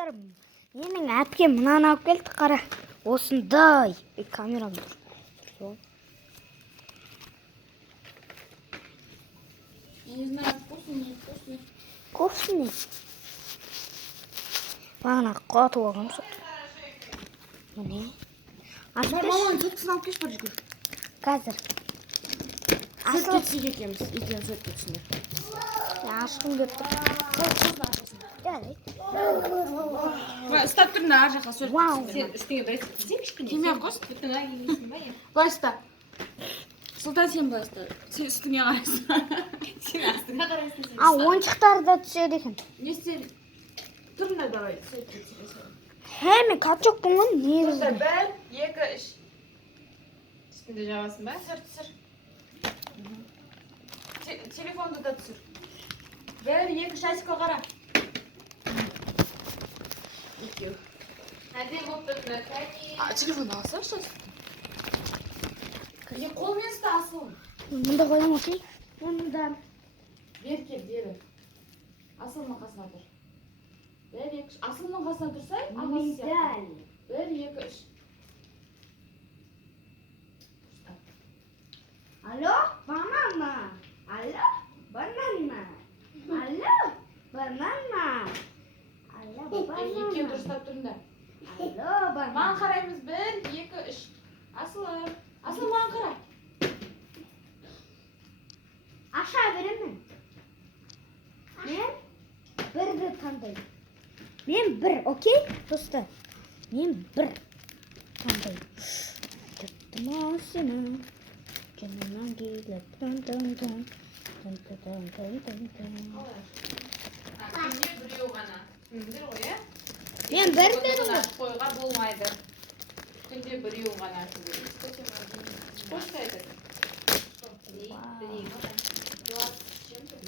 Достар, менің әпкем мынаны алып келді, қара. Осындай камерам. Не знаю, вкусный, не вкусный. Вкусный. Бағана қатып алғам сот. Міне. Маманың сөткісін алып кеш бір жүгір. Қазір. Сөтке түсіп екеміз. Екеуін сөтке түсіндер. Ашқым келіп тұр. Жарайды. Ұстап тұрмын да ар жаққа сөтке Вау. сен үстіңе бір тимей ақ қойсын. Былай ұста. Сұлтан сен былай ұста. Сен үстіңе қарайсың. Сен астыңа қарайсың. Ойыншықтары да түседі екен. Не істер? Тұрыңдар давай. Сөтке түсіресің. Мен качокпын ғой, негізі. Бір, екі, үш. Үстінде жабасың ба? Түсір. Телефонды да түсір. Бір, екі, шасикқа қара. Екеу. Әдем болып тұрды. Телефонды алсаңшы. Қолмен ұста асыл. Мұнда қоям окей? Мұнда. Бер кел, бері. Асылының қасына тұр. Бір, екі, үш. Асылының қасына тұрсай, ағасы сияқты. Бір, екі, үш. Алло, банана. Алло, банана. Алло, банана. Алло, Екеу банана. дұрыстап тұрыңдар. Алло, банана. Маған қараймыз. Бір, екі, үш. Асылы. Асыл маған қара. Аша беремін. Мен бірді таңдаймын. Мен бір, окей, достар? Мен бір таңдаймын. Кеттім асына, жанынан келіп, тын-тын-тын. Күнде біреу ғана. Түсіндіңдер ғой, е? Мен бір дедім ғой. Қойға болмайды. Күнде біреу ғана. Сколько это?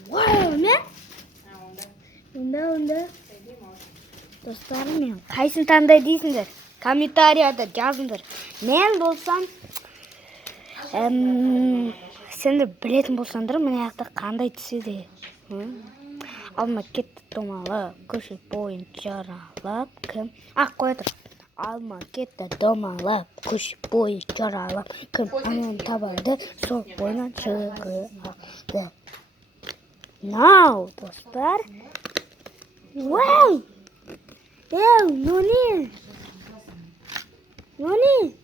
Вау, не? Онда. Онда. Достарым, мен қайсын таңдай дейсіңдер? Комментарияда жазыңдар. Мен болсам, сендер білетін болсаңдар, міне жақта қандай түседі. Алма кетті домалап, көше бойын жаралап, кім? Қоя тұр. Алма кетті домалап, көше бойын жаралап, кім анын табады, сол бойынан шығады. Нау, достар. Вау! Нони? Нони?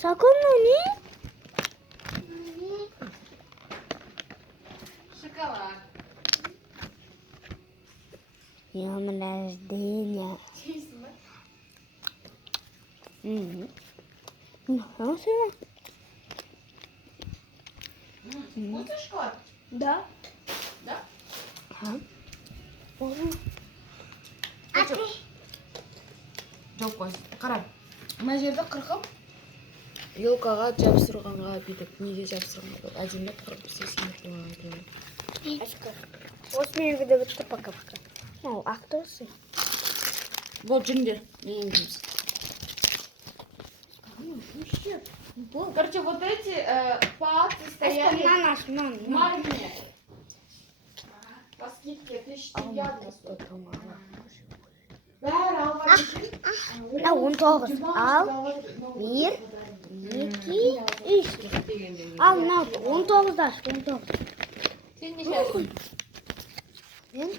Сакон Нони? Шоколад. Днем рождения. Честно? Вкусный шоколад? Да. Да? Жоқ қой, қара. Мына жерді қырқып, елкаға жабыстырғанға бүйтіп, неге жабыстырғанға әдемі қырып істесін қойған. Осы менің видео бітті, пока-пока. Ақтосы. Вот жүріңдер, мен еңгіміз. Короче, вот эти палцы стояли маленькие. По скидке 1000 стоит. Бәрі алға düşün. Мына 19. Ал, 1, 2, 3. Ал, мына 19 даш, 19. Сен не шайсың? Мен